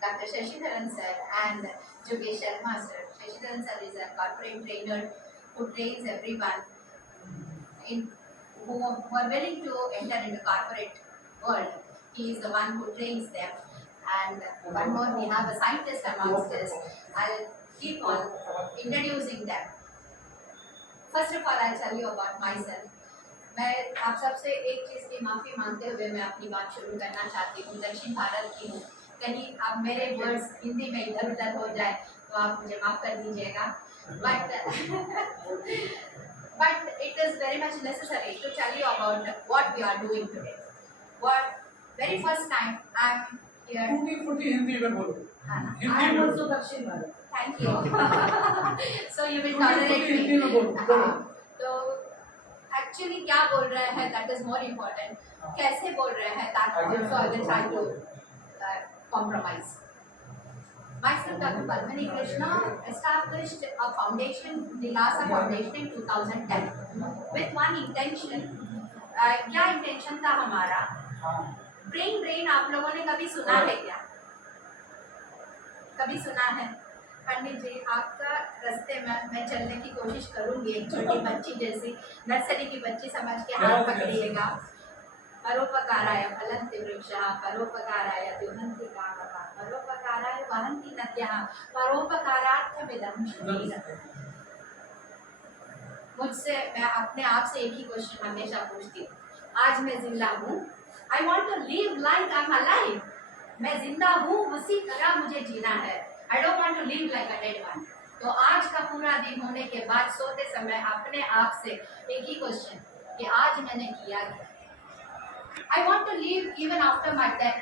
Dr. Shashidharan sir and Jogesh Sharma sir. Shashidharan sir is a corporate trainer who trains everyone in who are willing to enter into corporate world. He is the one who trains them. And one more, we have a scientist amongst us. I'll keep on introducing them. First of all, I'll tell you about myself. मैं आप सबसे एक चीज़ की माफ़ी मांगते हुए मैं अपनी बात शुरू करना चाहती हूँ। दक्षिण भारत की हूँ, कहीं अब मेरे वर्ड्स हिंदी में इधर उधर हो जाए तो आप मुझे माफ़ कर दीजिएगा। But it is very much necessary to tell you about what we are doing today. What very first time I'm here. टूटी हिंदी में बोलो। I am also दक्षिण Bharat. Thank you. So you will tolerate me. Hindi में बोलो। तो actually क्या बोल रहे हैं दैट इज मोर इम्पोर्टेंट, कैसे बोल रहे हैं that also I will try to compromise. Myself, Dr. Padmini Krishna, established a foundation, Dilasa Foundation in 2010 with one intention. क्या इंटेंशन था हमारा? ब्रेन ड्रेन आप लोगों ने कभी सुना है क्या? कभी सुना है? पंडित जी, आपका रास्ते में मैं चलने की कोशिश करूंगी एक छोटी बच्ची जैसी, नर्सरी की बच्ची समझ के हाथ पकड़िएगा। परोपकाराय फलन्ति वृक्षाः, परोपकाराय द्युनन्ति कामकाः, परोपकाराय वहन्ति नद्यः, परोपकारार्थमिदं शरीरम्। मुझसे मैं अपने आप से एक ही क्वेश्चन हमेशा पूछती हूँ, आज मैं जिंदा हूँ, I want to live like I am alive. मैं जिंदा हूँ, उसी तरह मुझे जीना है। I don't want to live like a dead one. तो आज का पूरा दिन होने के बाद सोते समय अपने आप से एक ही क्वेश्चन कि आज मैंने किया क्या। I want to live even after my death.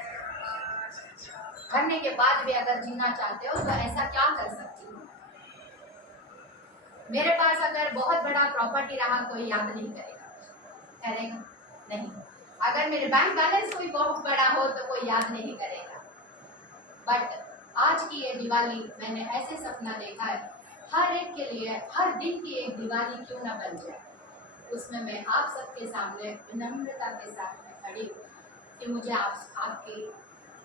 मरने के बाद भी अगर जीना चाहते हो तो ऐसा क्या कर सकती हूँ? मेरे पास अगर बहुत बड़ा प्रॉपर्टी रहा कोई याद नहीं करेगा नहीं। अगर मेरे बैंक बैलेंस कोई बहुत बड़ा हो तो कोई याद नहीं करेगा। बट आज की ये दिवाली मैंने ऐसे सपना देखा है, हर एक के लिए हर दिन की एक दिवाली क्यों ना बन जाए। उसमें मैं आप सबके सामने विनम्रता के साथ में खड़ी हूँ कि मुझे आपकी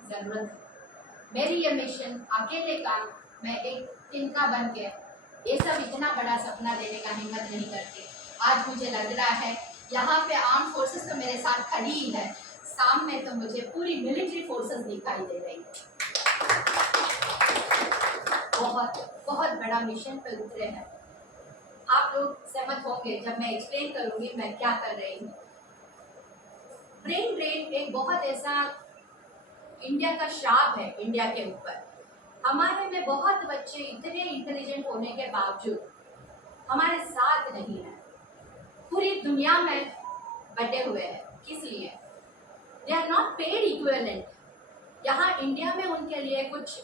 ज़रूरत है। मेरी ये मिशन अकेले का मैं एक तिनका बन के ये सब इतना बड़ा सपना देने का हिम्मत नहीं करती। आज मुझे लग रहा है यहाँ पे आर्म फोर्सेस तो मेरे साथ खड़ी ही है, सामने तो मुझे पूरी मिलिट्री फोर्सेस दिखाई दे रही है। बहुत बहुत बड़ा मिशन पे उतरे हैं। आप लोग सहमत होंगे जब मैं एक्सप्लेन करूंगी मैं क्या कर रही हूँ। ब्रेन ड्रेन एक बहुत ऐसा इंडिया का श्राप है इंडिया के ऊपर। हमारे में बहुत बच्चे इतने इंटेलिजेंट होने के बावजूद हमारे साथ नहीं है, पूरी दुनिया में बटे हुए हैं। किस लिए? They are not paid equivalent. यहाँ इंडिया में उनके लिए कुछ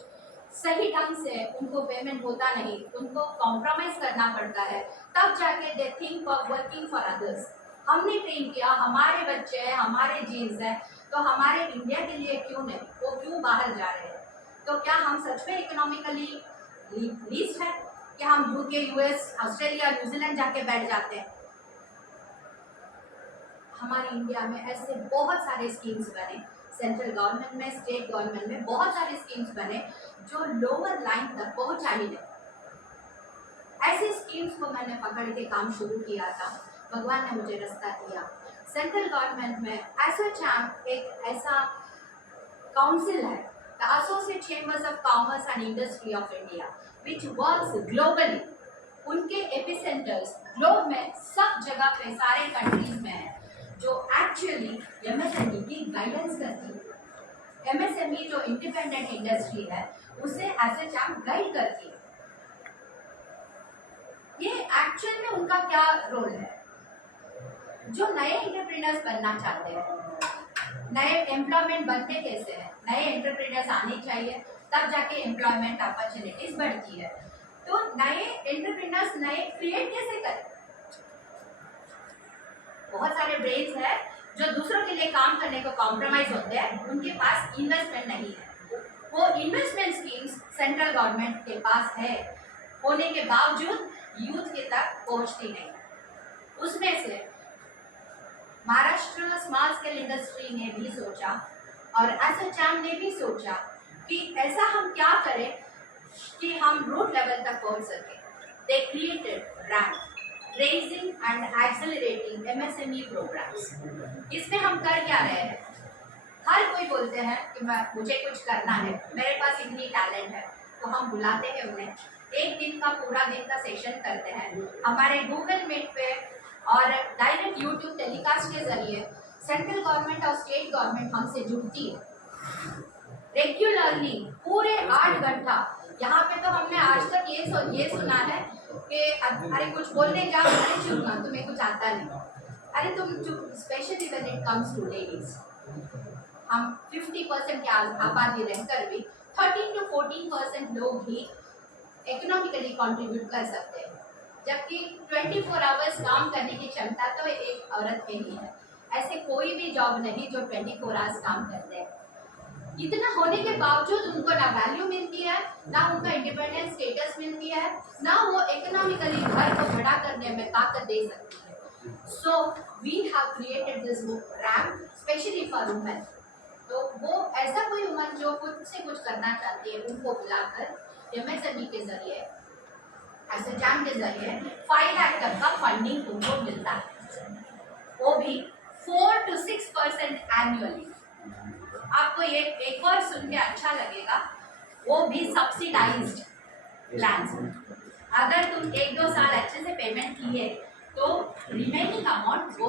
सही ढंग से उनको पेमेंट होता नहीं, उनको कॉम्प्रोमाइज करना पड़ता है, तब जाके they think of working for others. हमने ट्रेन किया, हमारे बच्चे हैं, हमारे जीन्स हैं, तो हमारे इंडिया के लिए क्यों नहीं, वो क्यों बाहर जा रहे हैं? तो क्या हम सच में इकोनॉमिकली लीस्ट है कि हम यूके, यूएस, ऑस्ट्रेलिया, न्यूजीलैंड जाके बैठ जाते हैं? हमारे इंडिया में ऐसे बहुत सारे स्कीम्स बने, सेंट्रल गवर्नमेंट में, स्टेट गवर्नमेंट में बहुत सारे स्कीम्स बने जो लोअर लाइन तक पहुंचा ही नहीं। ऐसी स्कीम्स को मैंने पकड़ के काम शुरू किया था, भगवान ने मुझे रास्ता दिया। सेंट्रल गवर्नमेंट में एसोचैम एक ऐसा काउंसिल है, the associate chambers of commerce and industry of India, which works globally. उनके एपिसेंटर्स ग्लोब में सब जगह पे सारे कंट्रीज में है, जो एक्चुअली एमएसएमई की गाइडेंस करती है। एमएसएमई जो इंडिपेंडेंट इंडस्ट्री है उसे एसोचैम गाइड करती है। ये एक्चुअल में उनका क्या रोल है? जो नए एंटरप्रेन्योर्स बनना चाहते हैं, नए एम्प्लॉयमेंट बनते कैसे हैं, नए एंटरप्रेन्योर्स आने चाहिए, तब जाके एम्प्लॉयमेंट अपॉर्चुनिटीज बढ़ती है। तो नए एंटरप्रेन्योर्स नए क्रिएट कैसे करें? बहुत सारे ब्रेन्स हैं जो दूसरों के लिए काम करने को कॉम्प्रोमाइज होते हैं, उनके पास इन्वेस्टमेंट नहीं है। वो इन्वेस्टमेंट स्कीम्स सेंट्रल गवर्नमेंट के पास है, होने के बावजूद यूथ के तक पहुंचती नहीं। उसमें से महाराष्ट्र स्मॉल स्केल इंडस्ट्री ने भी सोचा और एसोचैम ने भी सोचा कि ऐसा हम क्या करें कि हम रूट लेवल तक पहुंच सके। They created ramp raising and accelerating MSME programmes. इसमें हम कर क्या रहे हैं, हर कोई बोलते हैं कि मुझे कुछ करना है, मेरे पास इतनी टैलेंट है, तो हम बुलाते हैं उन्हें, एक दिन का पूरा दिन का सेशन करते हैं हमारे गूगल मीट पे और डायरेक्ट यूट्यूब टेलीकास्ट के जरिए। सेंट्रल गवर्नमेंट और स्टेट गवर्नमेंट हमसे जुड़ती है रेगुलरली पूरे 8 घंटा। यहाँ पे तो हमने आज तक ये सुना है कि अरे कुछ बोलने जाओ, अरे चुप ना, तुम्हें कुछ आता नहीं, अरे तुम चुप। Specially when it comes to ladies, हम 50% की आबादी रहकर भी 13 to 14% लोग ही इकोनॉमिकली कंट्रीब्यूट कर सकते हैं, जबकि 24 आवर्स काम करने की क्षमता तो एक औरत में ही है। ऐसे कोई भी जॉब नहीं जो 24 आवर्स काम करते हैं। इतना होने के बावजूद उनको ना वैल्यू मिलती है, ना उनका इंडिपेंडेंट स्टेटस मिलती है, ना वो इकोनॉमिकली घर को बड़ा करने में ताकत दे सकती है। So we have created this ramp specially for women. तो वो ऐसा कोई वुमन जो खुद से कुछ करना चाहती है, उनको बुलाकर MSME के जरिए, एसोचैम के जरिए 5 लाख तक का फंडिंग उनको मिलता है, वो भी 4 to 6% एनुअली। आपको ये एक और सुन के अच्छा लगेगा, वो भी सब्सिडाइज्ड प्लान्स। अगर तुम 1-2 साल अच्छे से पेमेंट किए तो रिमेनिंग अमाउंट को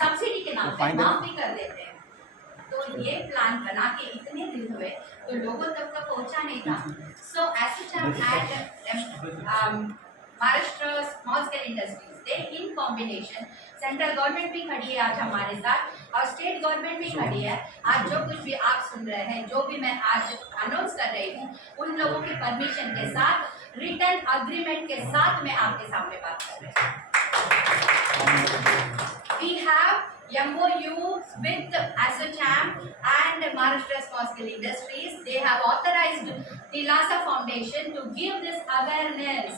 सब्सिडी के नाम पे माफ भी कर देते हैं। तो ये प्लान बना के इतने दिन हुए तो लोगों तक तो पहुंचा नहीं था। So ASSOCHAM at Maharashtra small scale industries, they in combination, central government भी खड़ी है आज हमारे साथ और स्टेट गवर्नमेंट भी खड़ी है। आज जो कुछ भी आप सुन रहे हैं, जो भी मैं आज अनाउंस कर रही हूँ, उन लोगों की परमिशन के साथ, रिटर्न अग्रीमेंट के साथ मैं आपके सामने बात कर रही हूँ। We have MOU with ASSOCHAM and Maharashtra Small Scale Industries. They have authorized the LASA Foundation to give this awareness.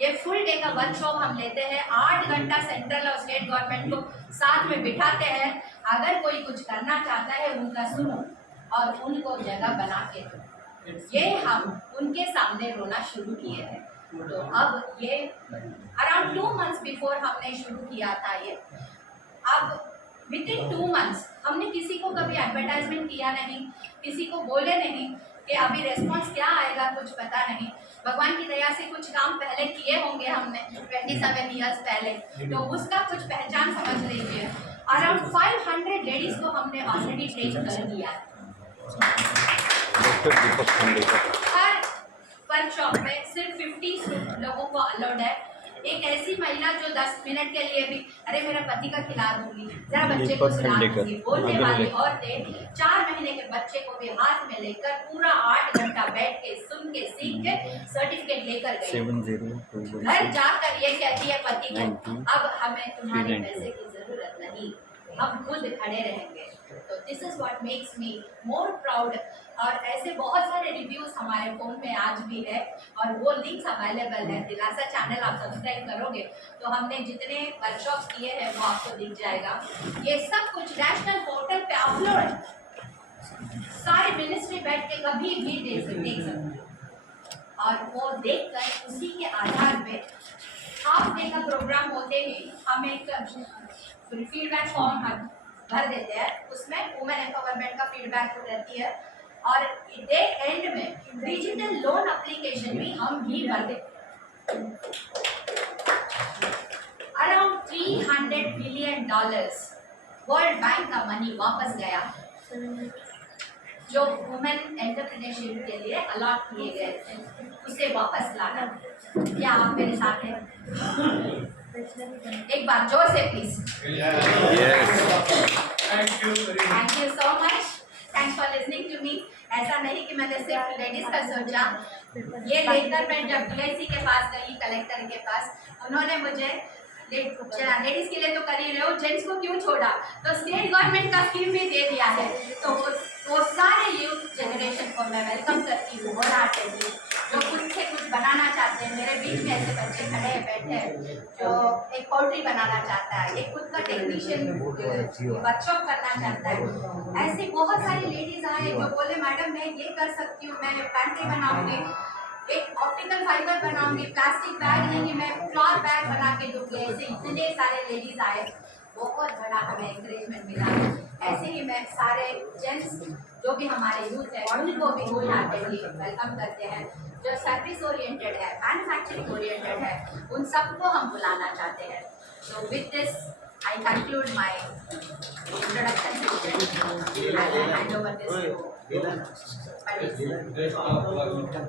ये फुल डे का वर्कशॉप हम लेते हैं, 8 घंटा सेंट्रल और स्टेट गवर्नमेंट को साथ में बिठाते हैं। अगर कोई कुछ करना चाहता है उनका सुनो और उनको जगह बना के दो। ये हम उनके सामने रोना शुरू किए हैं। तो अब ये अराउंड 2 months बिफोर हमने शुरू किया था ये। अब विदिन 2 months हमने किसी को कभी एडवर्टाइजमेंट किया नहीं, किसी को बोले नहीं कि अभी रेस्पॉन्स क्या आएगा, कुछ पता नहीं। भगवान की दया से कुछ काम पहले किए होंगे हमने 27 years पहले, तो उसका कुछ पहचान समझ लीजिए। अराउंड 500 लेडीज को हमने ऑलरेडी ट्रेन कर दिया। हर वर्कशॉप में सिर्फ 50 लोगों को अलाउड है। एक ऐसी महिला जो 10 मिनट के लिए भी अरे मेरा पति का खिला दूंगी, जरा बच्चे को खिला दूंगी, बोलने वाली औरतें 4 महीने के बच्चे को भी हाथ में लेकर पूरा 8 घंटा बैठ के सुन के सीख के सर्टिफिकेट लेकर गई। घर जाकर ये कहती है पति को, अब हमें तुम्हारे पैसे की जरूरत नहीं, हम खुद खड़े रहेंगे। तो this is what makes me more proud. और ऐसे बहुत सारे रिव्यूज हमारे फोन में आज भी है और वो लिंक्स अवेलेबल है। दिलासा चैनल आप सब्सक्राइब करोगे तो हमने जितने वर्कशॉप्स किए हैं वो आपको दिख जाएगा। ये सब कुछ नेशनल पोर्टल पे अपलोड है, सारे मिनिस्ट्री बैठ के कभी भी देख सकते और वो देखकर उसी के आधार पे हाफ डे का प्रोग्राम होते ही हम एक फीडबैक फॉर्म भर देते हैं, उसमें वुमेन एम्पावरमेंट का फीडबैक रहती है और डे एंड में डिजिटल लोन एप्लीकेशन भी हम ही भर देते हैं। अराउंड $300 बिलियन वर्ल्ड बैंक का मनी वापस गया जो वुमेन एंटरप्रेन्योरशिप के लिए अलॉट किए गए थे, उसे वापस लाना। क्या आप मेरे साथ हैं? एक बार जोर से please. Thank you so much, thanks for listening to me. ऐसा नहीं कि मैंने सिर्फ लेडीज का सोचा, ये लेकर मैं जब DIC के पास गई, कलेक्टर के पास, उन्होंने मुझे लेडीज के लिए तो कर ही रहे हो, जेंट्स को क्यों छोड़ा, तो स्टेट गवर्नमेंट का स्कीम भी दे दिया है। तो वो सारे यूथ जनरेशन को मैं वेलकम करती हूँ, जो खुद से कुछ बनाना चाहते चाहते हैं। मेरे बीच में ऐसे बच्चे खड़े हैं, बैठे हैं, जो एक पोल्ट्री बनाना चाहता है, एक खुद का टेक्नीशियन वर्कशॉप करना चाहता है। ऐसी बहुत सारी लेडीज आए जो बोले मैडम मैं ये कर सकती हूँ, मैं पैंट्री बनाऊंगी, एक ऑप्टिकल फाइबर बनाऊंगी, प्लास्टिक बैग नहीं मैं क्लॉथ बैग बना के दूंगी। ऐसे इतने सारे लेडीज आए, बहुत बड़ा हमें एंकरेजमेंट मिला। ऐसे ही मैं सारे जेंट्स जो भी हमारे यूथ है उनको भी फुल हार्टेडली वेलकम करते हैं। जो सर्विस ओरिएंटेड है, मैन्युफैक्चरिंग ओरिएंटेड है, उन सबको हम बुलाना चाहते हैं। So with this, I conclude my introduction session and I hand over this to Paris.